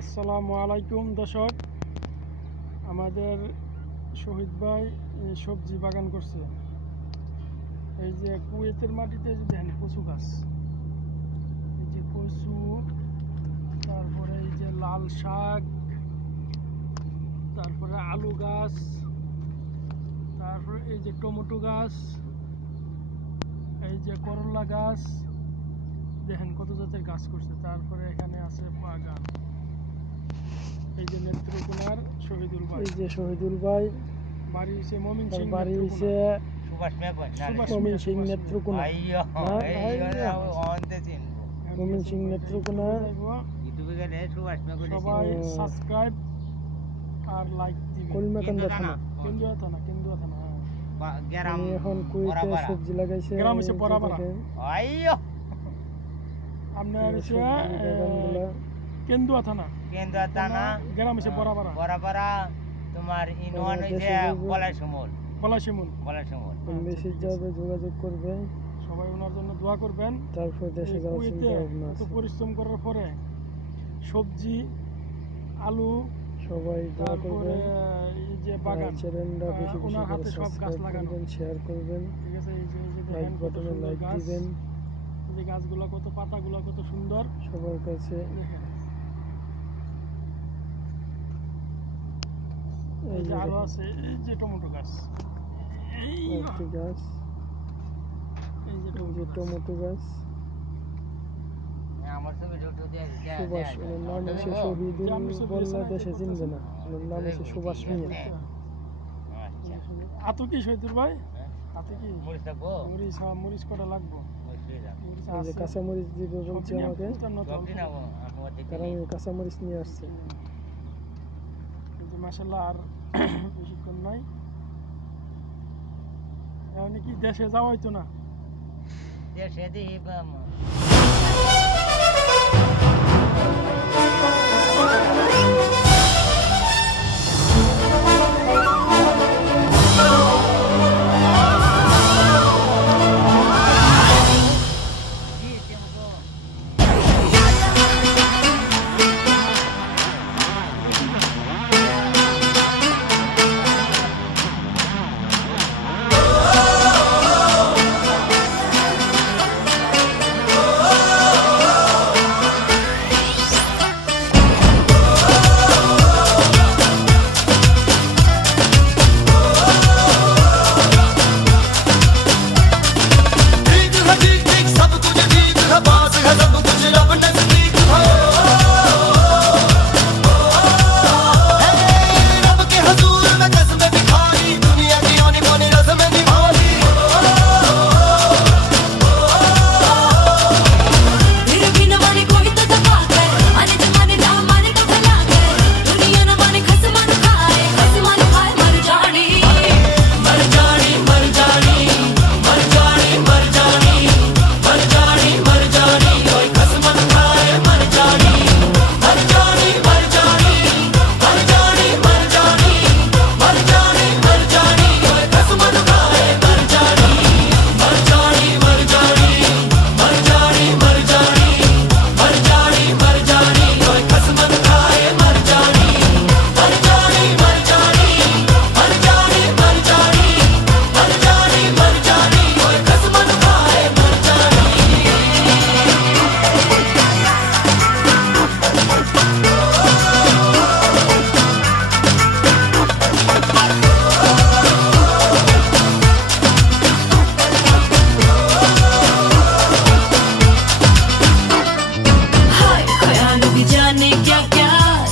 আসসালামু আলাইকুম দর্শক, আমাদের শহীদ ভাই সবজি বাগান করছে। এই যে কুয়েতের মাটিতে যে দেখেন কচু গাছ, এই যে কচু, তারপরে এই যে লাল শাক, তারপরে আলু গাছ, তারপরে এই যে টমেটো গাছ, এই যে করলা গাছ, দেখেন কত জাতের গাছ করছে। তারপরে এখানে আছে বাগান। এই যে নেত্রকোনার শহীদুল ভাই, এই যে শহীদুল ভাই বাড়ি হচ্ছে ময়মনসিংহ, বাড়ি হচ্ছে ময়মনসিংহ নেত্রকোনা, ময়মনসিংহ নেত্রকোনা। সবাই সাবস্ক্রাইব আর লাইক দিবেন। কলমাকান্দা থানা, কেন্দুয়া থানা, কেন্দুয়া থানা। আমি এখন কুয়েতে সবজি লাগাইছে, গ্রাম হচ্ছে বরাবরা। আপনার হচ্ছে কেন্দুয়া থানা, কেন্দুয়া থানা, গ্রাম হচ্ছে বরাবরা। বরাবরা তোমার ইউনিয়ন হইছে বলাইশমুল, বলাইশমুল, বলাইশমুল। মেসেজ যাবে, যোগাযোগ করবে, সবাই ওনার জন্য দোয়া করবেন। তারপর দেশে যাওয়ার চিন্তা ভাবনা আছে। পরিশ্রম করার পরে সবজি, আলু, সবাই দোয়া করবেন। এই যে বাগান, চ্যানেলটা বেশি বেশি করে সাবস্ক্রাইব করবেন, শেয়ার করবেন, ঠিক আছে? এই যে লাইক বাটনে লাইক দিবেন। এই যে গাছগুলো কত, পাতাগুলো কত সুন্দর সবার কাছে। দেখেন এই যে আরো আছে, এই যে টমেটো গাছ, এই গাছ, এই যে টমেটো গাছ। আমার সঙ্গে ছোট দিয়ে সুভাষ, ওর নাম হচ্ছে শহীদুল, বললে দেশে চিনবে না। ওর নাম হচ্ছে সুভাষ মিয়া। আতো কি শহীদুল ভাই? আতো কি মরিচ লাগবো? মরিচ কটা লাগবো? এই যে কাঁচা মরিচ দিবে বলছে আমাকে, কারণ আমি কাঁচা মরিচ নিয়ে আসছি। কিন্তু মাশাআল্লাহ আর বেশিক্ষণ নাই, এখন কি দেশে যাওয়া হইতো না? দেশে দিই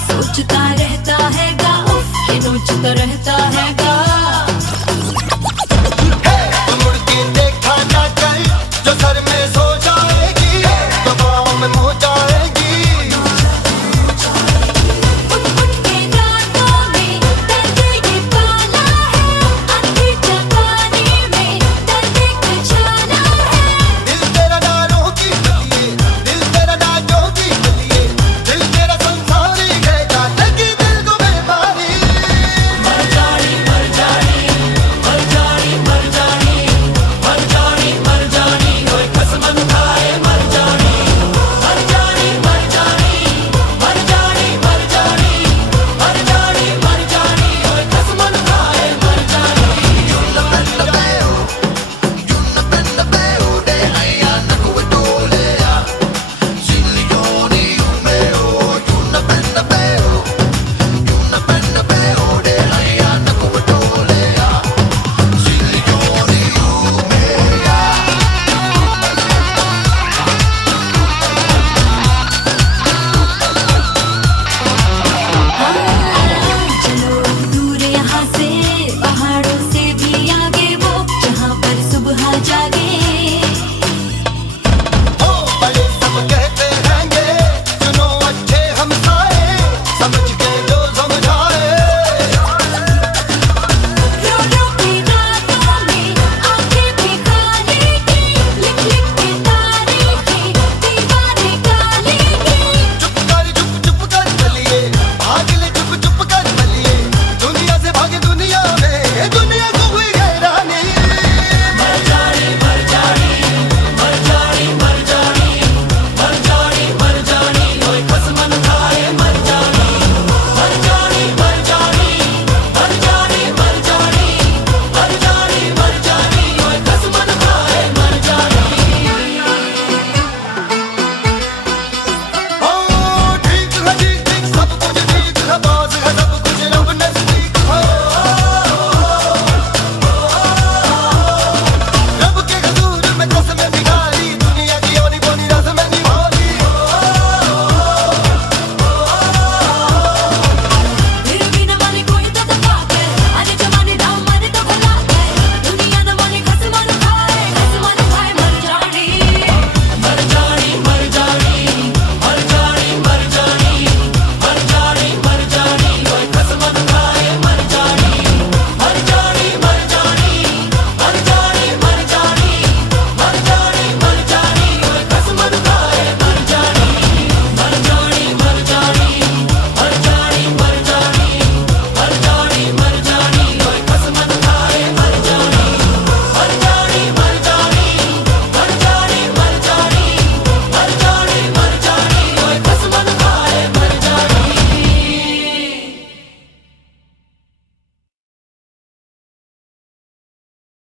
सोचता रहता है गा, उफ, ये नोचता रह